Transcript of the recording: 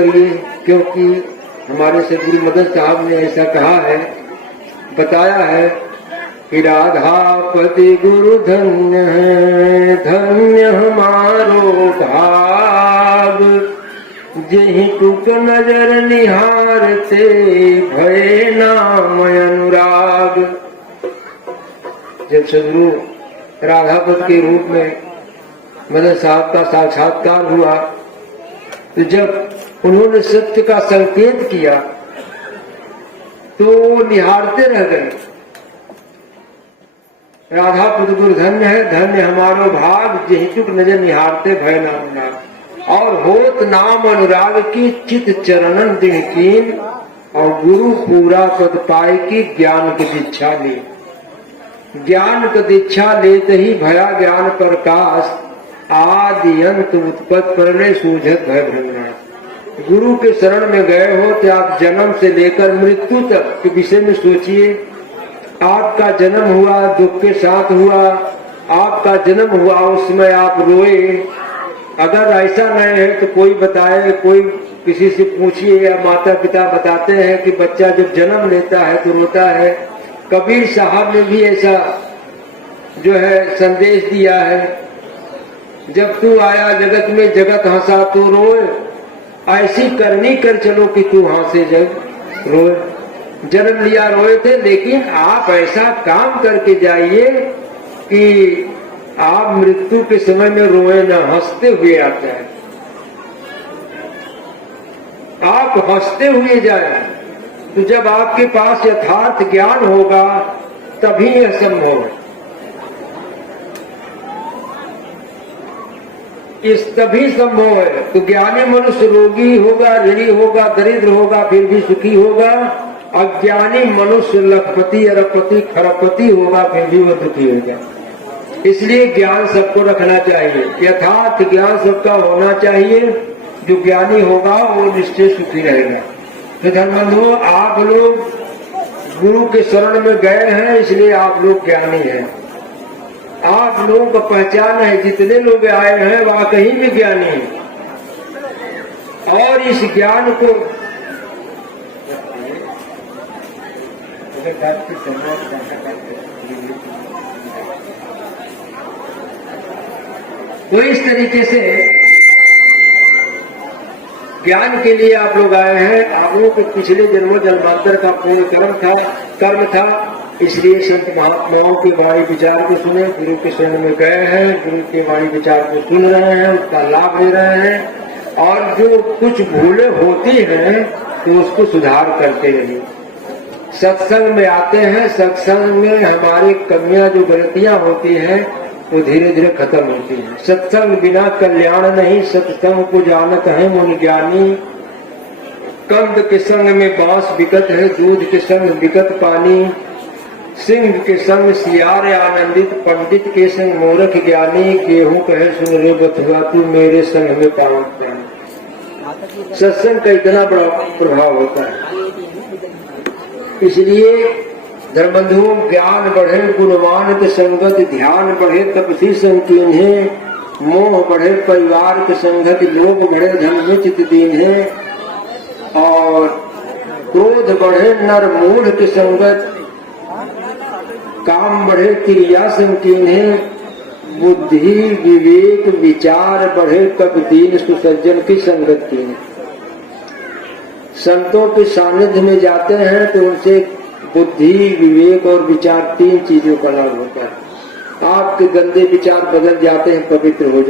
करिए, क्योंकि हमारे से गुरु मदन साहब ने ऐसा कहा है, बताया है कि राधापति गुरु धन्य है, धन्य हमारो भाग, जेहि टुक नजर निहारते भय नाम अनुराग। जब सदगुरु राधापति के रूप में मदन साहब का साक्षात्कार हुआ, तो जब उन्होंने सत्य का संकेत किया तो निहारते रह गए। राधापति गुरु धन्य है, धन्य हमारो भाग, जेहि टुक नजर निहारते भय नाम अनुराग। और होत नाम अनुराग की चित चरणन दिन कीन, और गुरु पूरा पद पाए की ज्ञान की दीक्षा ली। ज्ञान की दीक्षा लेते ही भया ज्ञान प्रकाश, आदि अंत उत्पत्ति परले सूझत भय भ्रमनाश। गुरु के शरण में गए हो तो आप जन्म से लेकर मृत्यु तक के विषय में सोचिए। आपका जन्म हुआ, दुख के साथ हुआ, आपका जन्म हुआ, उसमें आप रोए। अगर ऐसा नहीं है तो कोई बताए, कोई किसी से पूछिए, या माता पिता बताते हैं कि बच्चा जब जन्म लेता है तो रोता है। कबीर साहब ने भी ऐसा जो है संदेश दिया है, जब तू आया जगत में जगत हंसा तो रोए, ऐसी करनी कर चलो कि तू हंसे जग रोए। जन्म लिया रोए थे, लेकिन आप ऐसा काम करके जाइए कि आप मृत्यु के समय में रोए न, हंसते हुए आते हैं। आप हंसते हुए जाए, तो जब आपके पास यथार्थ ज्ञान होगा तभी यह संभव है। इस तभी संभव है। तो ज्ञानी मनुष्य रोगी होगा, ऋणी होगा, दरिद्र होगा, फिर भी सुखी होगा। अज्ञानी मनुष्य लखपति, अरबपति, खरबपति होगा, फिर भी वह दुखी होगा। इसलिए ज्ञान सबको रखना चाहिए, यथार्थ ज्ञान सबका होना चाहिए। जो ज्ञानी होगा वो निश्चय सुखी रहेगा। तो धर्मबंधुओं, आप लोग गुरु के शरण में गए हैं, इसलिए आप लोग ज्ञानी हैं। आप लोगों को पहचान है, जितने लोग आए हैं वाकई में ज्ञानी हैं। और इस ज्ञान को तो इस तरीके से ज्ञान के लिए आप लोग आए हैं। आप लोगों के पिछले जन्मों जन्मांतर का पूर्ण कर्म था, इसलिए संत महात्माओं के वाणी विचार को सुने, गुरु के शरण में गए हैं, गुरु के वाणी विचार को सुन रहे हैं, उसका लाभ ले रहे हैं। और जो कुछ भूलें होती हैं तो उसको सुधार करते रहिए। सत्संग में आते हैं, सत्संग में हमारी कमियां जो गलतियां होती हैं वो धीरे धीरे खत्म होती है। सत्संग बिना कल्याण नहीं, सत्संग को जानत है मुनि ज्ञानी। कंद के संग में बांस बिकत है, दूध के संग बिकत पानी। सिंह के संग सियार आनंदित, पंडित के संग मूर्ख ज्ञानी। गेहूं कहे सुन रे बथुआ, तू मेरे संग में पावक पानी। सत्संग का इतना बड़ा प्रभाव होता है। इसलिए धर्मबंधुओं, ज्ञान बढ़े गुणवान के संगत, ध्यान बढ़े तपसी संकीर्णे। मोह बढ़े परिवार के संगत, लोभ बढ़े धन में चित दीन्हे। और क्रोध बढ़े नर मूढ़ के संगत, काम बढ़े क्रिया संकीर्णे। बुद्धि विवेक विचार बढ़े कब दीन सुसज्जन की संगत की। संतों के सानिध्य में जाते हैं तो उनसे बुद्धि विवेक और विचार, तीन चीजों का लाभ होता है। आपके गंदे विचार बदल जाते हैं, पवित्र हो जाते हैं।